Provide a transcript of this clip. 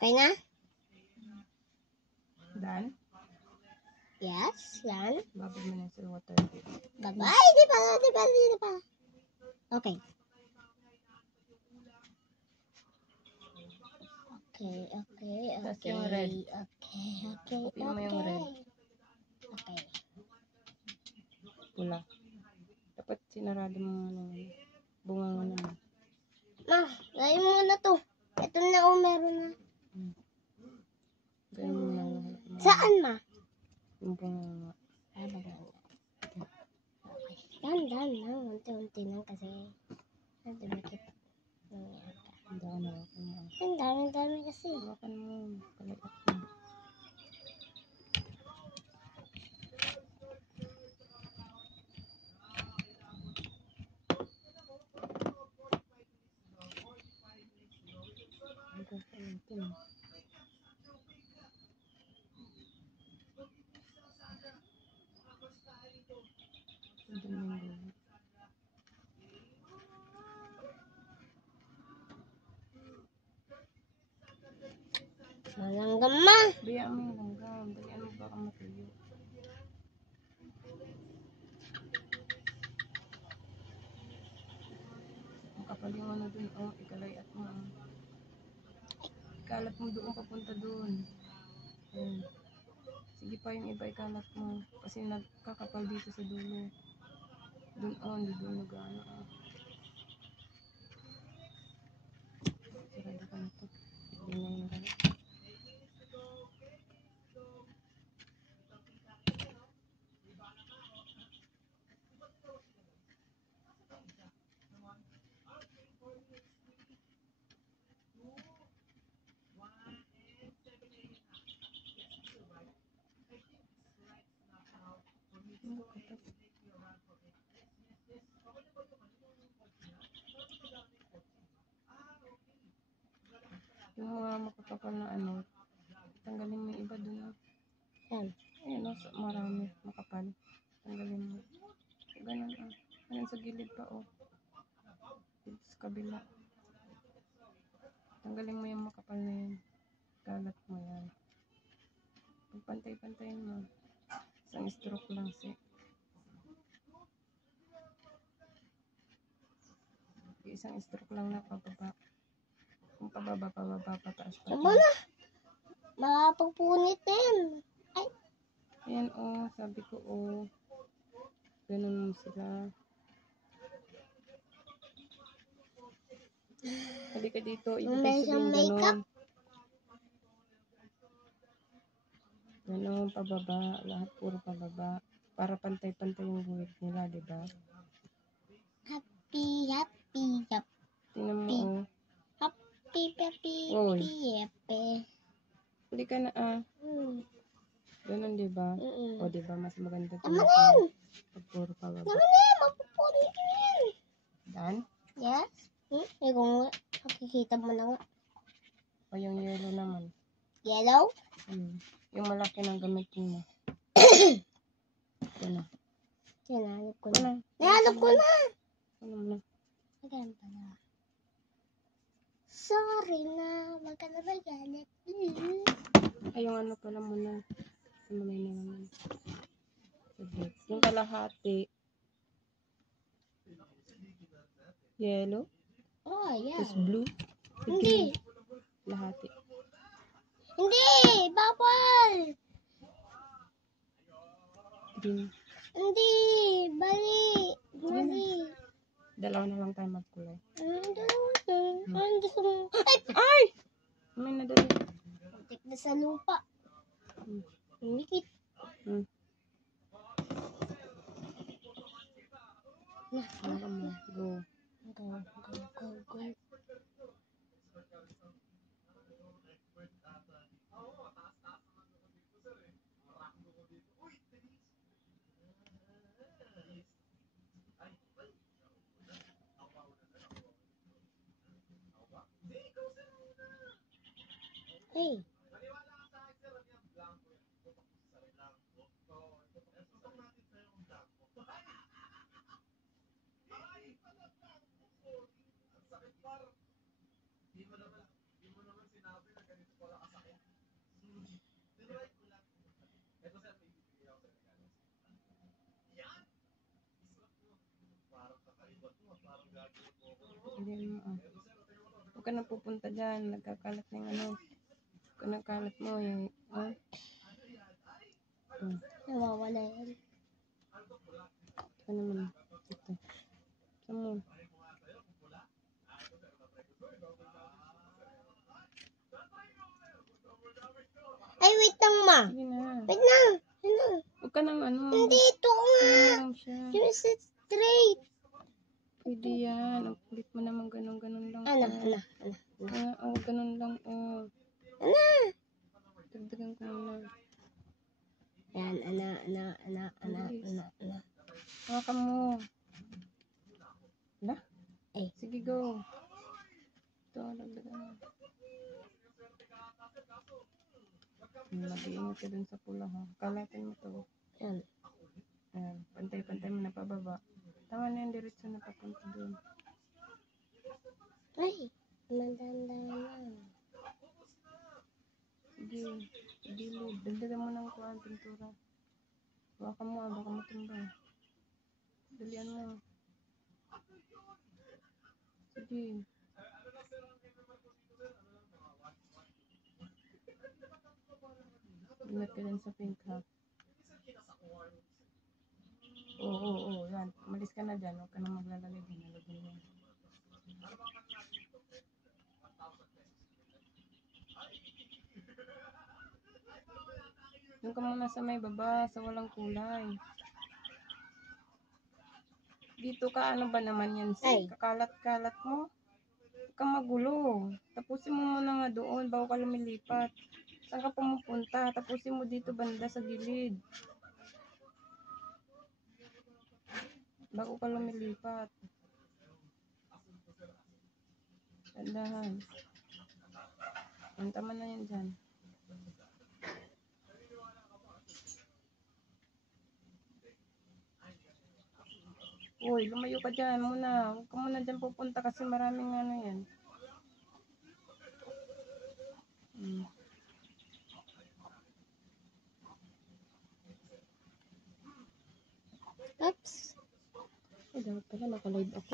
Okay na? Dan? Yes, yan. Babad mo na sa water. Bye-bye. Di pa. Okay. Okay. Tapos yung red. Okay. Copy mo yung red. Okay. Pula. Dapat sinarado mo ng bunga nga naman. Ma, gawin mo na to. Ito na meron na. Gawin mo na lahat. Saan, ma? Yung bunga nga. Okay. Dahan na. Unti-unti lang kasi. Dumikit. Ang Ang dami kasi. hawakan mo. Kalagak mo. Malanggam, ma. Bayaan mo yung langgam. Dalian mo baka matuyo. Makapal yung ano dun. Oh, ikalayat mo. Ikalat mo doon papunta doon. Ayan. Sige pa yung iba ikalat mo. Kasi nagkakapal dito sa dulo. Doon on, doon nag-ano. Sarado ka na to. Hindi na yung galit. Yung mga makakapal na ano, tanggalin mo yung iba dun. Yan. Ayan o, marami makapal. Tanggalin mo. Ganun ah. Ganun sa gilid pa oh. Dito sa kabila. Tanggalin mo yung makapal na yun. Kalat mo yan. Pagpantay-pantayin mo. Isang stroke lang si. Isang stroke lang na pababa. Kung pababa, pataas pa. Tama na. Makapagpunit din. Ay. Ayan oh, sabi ko oh. Ganun sila. Halika dito, ibig sabihin ganun. Ganun, pababa, lahat puro pababa. Para pantay-pantay yung buhit nila, diba? Happy. Tingnan mo oh. Happy. Oy. Huli ka na ah. Ganun diba? O diba, mas maganda Tama na yan. pag puro pababa. Tama na yan. Mapupunit ko yan. Dan? Yes? Eh kung makikita mo na nga. O yung yellow naman. Yellow? Yung malaki ng gamitin mo. Yan na. Hinahanap ko na. Hinahanap ko na. Ano mo na? Ayan pala. Sorry na. Wag ka na magalit. Ay, yung ano pala muna. Sumalay na naman. Saglit. Yung kalahati. Yellow. Oh, yeah. Tapos blue. Hindi. Lahati. Hindi. Bawal. Green. Hindi. Bali. Dalawa na lang tayo magkulay. Ay! May nadali. Putik na sa lupa. Umikit. Go. Go. Hey. Hindi mo, Huwag ka nang pupunta dyan. Nagkakalat ng ano. Huwag ka nang kalat mo. Yung, Nawawala yan. Ito naman. Ito. Ito mo. Ay, wait lang, ma. Sige na. Wait lang. Ano? Huwag ka nang ano. Hindi, ito nga. Ano lang siya. You sit straight. Pwede yan. Ang kulit mo naman ganun lang. Ano? Ganun lang. Ano? Dagdagan ko muna. Yan, ana. Hawakan mo. Wala? Eh. Sige, go. Ito, dagdagan mo. Mag-iingat ka dun sa pula, ha? Kalatin mo to. Yan. Ayan. Pantay-pantay mo na pababa. Tama na yan, diretso na papunta dun. Ay, madanda. Sige, gilid. Dagdagan mo ng kuhaan, pintura. Hawakan mo, baka matumba. Dalian mo. Sige. Ingat ka dyan sa pink, ha? Oo. Yan. Umalis ka na dyan. Huwag ka na maglalagay din. Nalagyan mo. Doon ka muna sa may baba, sa walang kulay. Dito ka, ano ba naman yan? Ay. Kakalat-kalat mo. Huwag kang magulo. Tapusin mo muna nga doon bago ka lumilipat. Saan ka pumupunta? Tapusin mo dito banda sa gilid. Bago ka lumilipat. Tandahan. Ang tama na yan dyan. Uy, lumayo ka dyan muna. Huwag ka muna dyan pupunta kasi maraming ano yan. Oops. Ay, dapat pala nakalive ako.